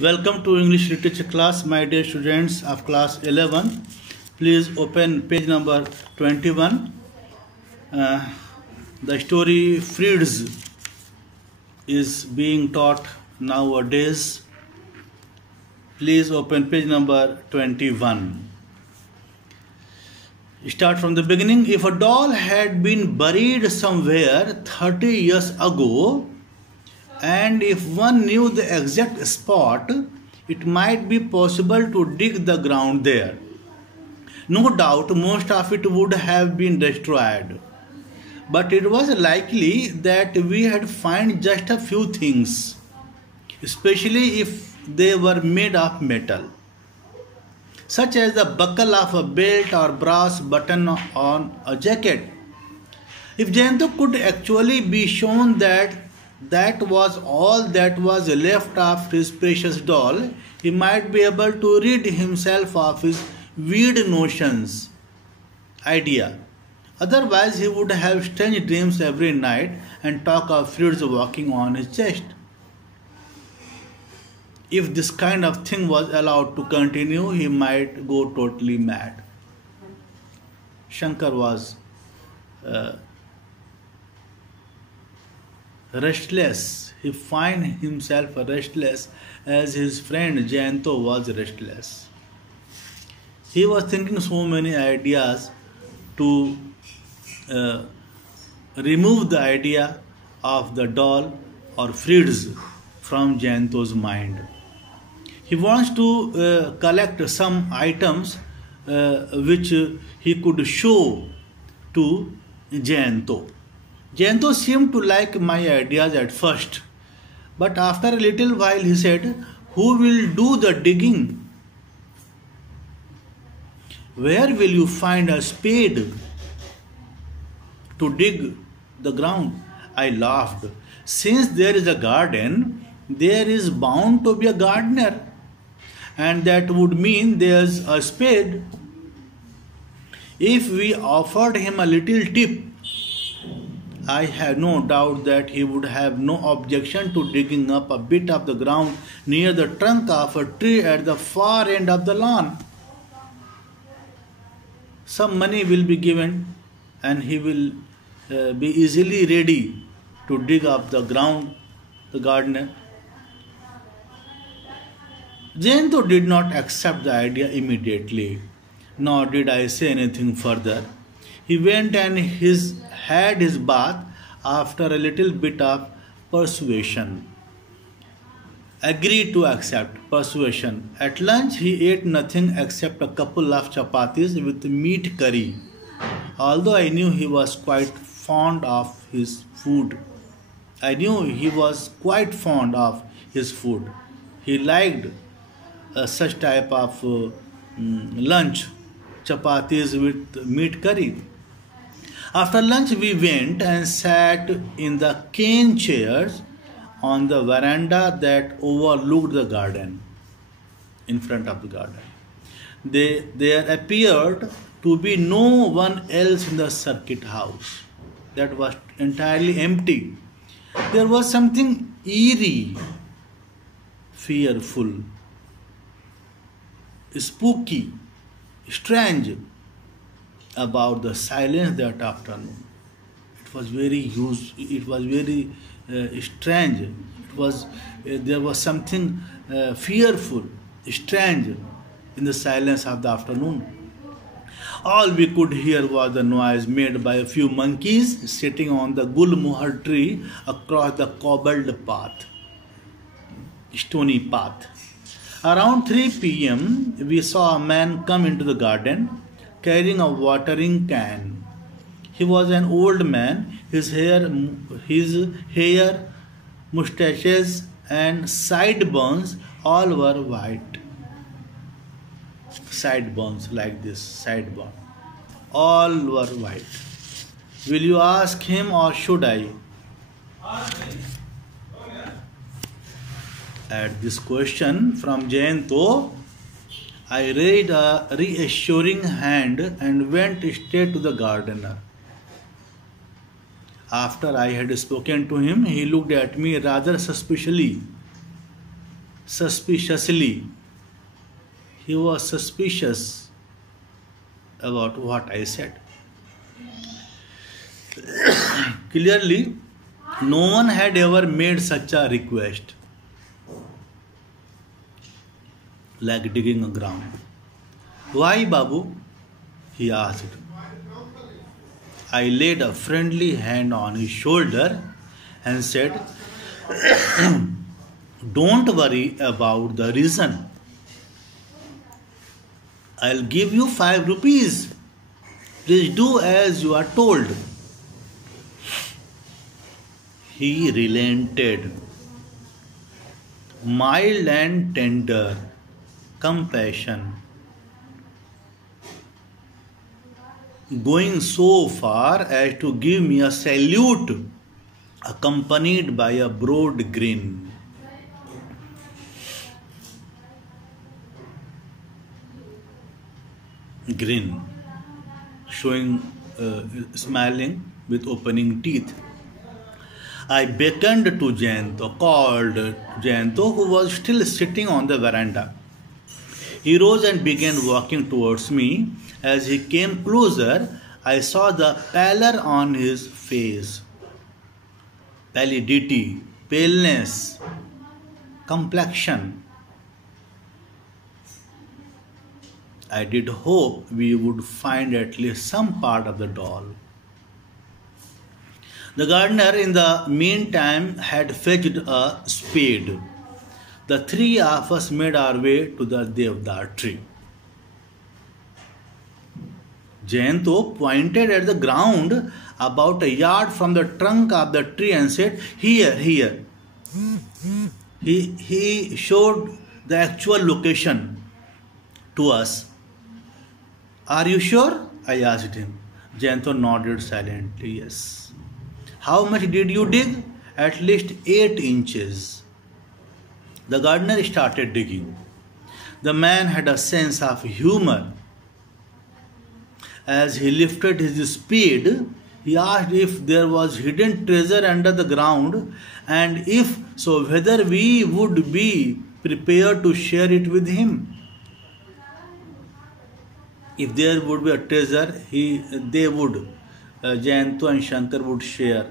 Welcome to English literature class, my dear students of class 11. Please open page number 21. The story Fritz is being taught nowadays. Please open page number 21. Start from the beginning. If a doll had been buried somewhere 30 years ago, and if one knew the exact spot, it might be possible to dig the ground there. No doubt most of it would have been destroyed, but it was likely that we had find just a few things, especially if they were made of metal, such as the buckle of a belt or brass button on a jacket. If Jayanto could actually be shown that was all that was left of his precious doll, he might be able to rid himself of his weird notions idea. Otherwise, he would have strange dreams every night and talk of Fritz walking on his chest. If this kind of thing was allowed to continue, he might go totally mad. Shankar was restless. He found himself restless as his friend Jayanto was restless. He was thinking so many ideas to remove the idea of the doll or Fritz from Jayanto's mind. He wants to collect some items which he could show to Jayanto. Jayanto seemed to like my ideas at first, but after a little while he said, "Who will do the digging? Where will you find a spade to dig the ground?" I laughed. "Since there is a garden, there is bound to be a gardener, and that would mean there's a spade. If we offered him a little tip, I have no doubt that he would have no objection to digging up a bit of the ground near the trunk of a tree at the far end of the lawn. Some money will be given and he will be easily ready to dig up the ground, the gardener." Jayanto did not accept the idea immediately, nor did I say anything further. He went and had his bath after a little bit of persuasion. Agreed to accept persuasion. At lunch, he ate nothing except a couple of chapatis with meat curry, although I knew he was quite fond of his food. He liked such type of lunch, chapatis with meat curry. After lunch, we went and sat in the cane chairs on the veranda that overlooked the garden, in front of the garden. There appeared to be no one else in the circuit house. That was entirely empty. There was something eerie, fearful, spooky, strange about the silence that afternoon. It was very strange. There was something fearful, strange in the silence of the afternoon. All we could hear was the noise made by a few monkeys sitting on the gulmohar tree across the cobbled path, stony path. Around 3 p.m., we saw a man come into the garden carrying a watering can. He was an old man. His hair, mustaches, and sideburns all were white. Sideburns like this, sideburn. All were white. "Will you ask him or should I?" At this question from Jayanto, I raised a reassuring hand and went straight to the gardener. After I had spoken to him, he looked at me rather suspiciously. suspiciously. He was suspicious about what I said. Clearly, no one had ever made such a request, like digging a ground. Why, Babu? He asked. I laid a friendly hand on his shoulder and said, Don't worry about the reason. I'll give you 5 rupees. Please do as you are told. He relented, mild and tender, compassion, going so far as to give me a salute accompanied by a broad grin. Grin, showing, smiling with opening teeth. I beckoned to Jayanto, called Jayanto, who was still sitting on the veranda. He rose and began walking towards me. As he came closer, I saw the pallor on his face. Pallidity, paleness, complexion. I did hope we would find at least some part of the doll. The gardener, in the meantime, had fetched a spade. The 3 of us made our way to the Devdar tree. Jayanto pointed at the ground about a yard from the trunk of the tree and said, Here, here. He showed the actual location to us. Are you sure? I asked him. Jayanto nodded silently, yes. How much did you dig? At least 8 inches. The gardener started digging. The man had a sense of humor. As he lifted his spade, he asked if there was hidden treasure under the ground, and if so, whether we would be prepared to share it with him. If there would be a treasure, they would. Jayanto and Shankar would share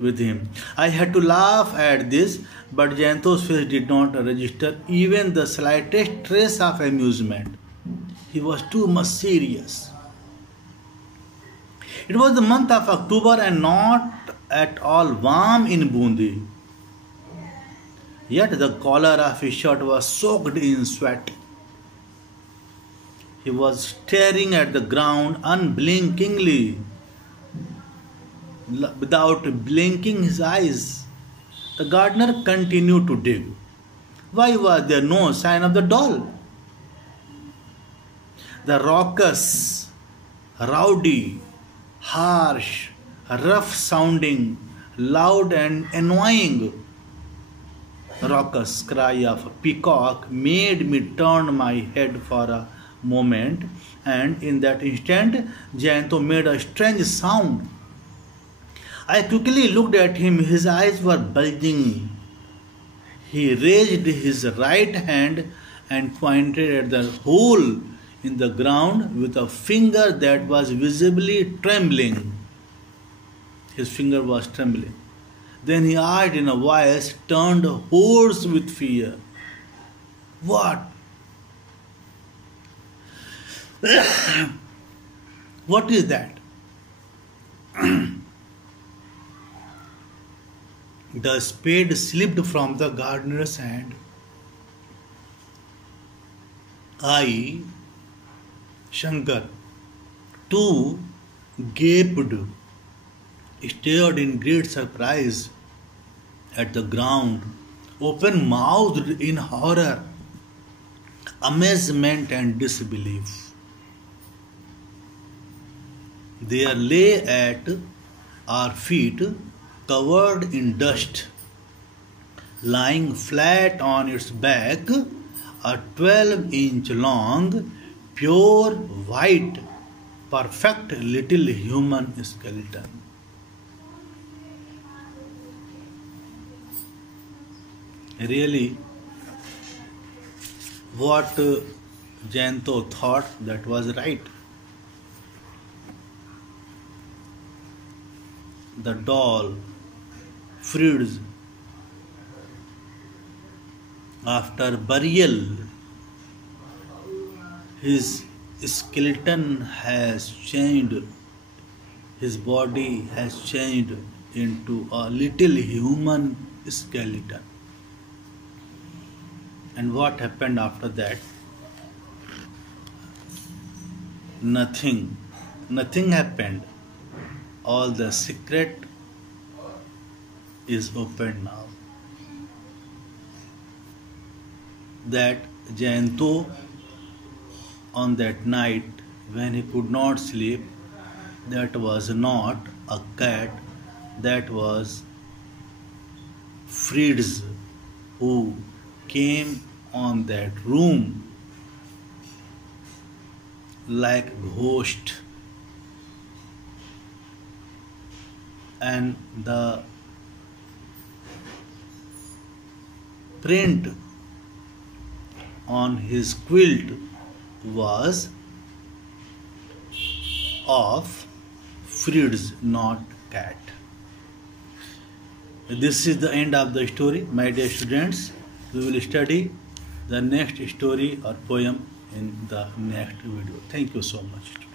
with him. I had to laugh at this, but Jayanto's face did not register even the slightest trace of amusement. He was too much serious. It was the month of October and not at all warm in Bundi. Yet the collar of his shirt was soaked in sweat. He was staring at the ground unblinkingly, without blinking his eyes. The gardener continued to dig. Why was there no sign of the doll? The raucous, rowdy, harsh, rough sounding, loud and annoying raucous cry of a peacock made me turn my head for a moment, and in that instant Jayanto made a strange sound. I quickly looked at him. His eyes were bulging. He raised his right hand and pointed at the hole in the ground with a finger that was visibly trembling. His finger was trembling. Then he asked in a voice turned hoarse with fear, What? What is that? The spade slipped from the gardener's hand. I, Shankar, too gaped, stared in great surprise at the ground, open-mouthed in horror, amazement and disbelief. There lay at our feet, covered in dust, lying flat on its back, a 12-inch long, pure white, perfect little human skeleton. Really, What Jayanto thought, that was right. The doll Fritz, after burial, his skeleton has changed, his body has changed into a little human skeleton. And what happened after that? Nothing. Nothing happened. All the secret is open now. That Jayanto, on that night when he could not sleep, that was not a cat, that was Fritz who came on that room like ghost, and the print on his quilt was of Fritz, not cat. This is the end of the story, my dear students. We will study the next story or poem in the next video. Thank you so much.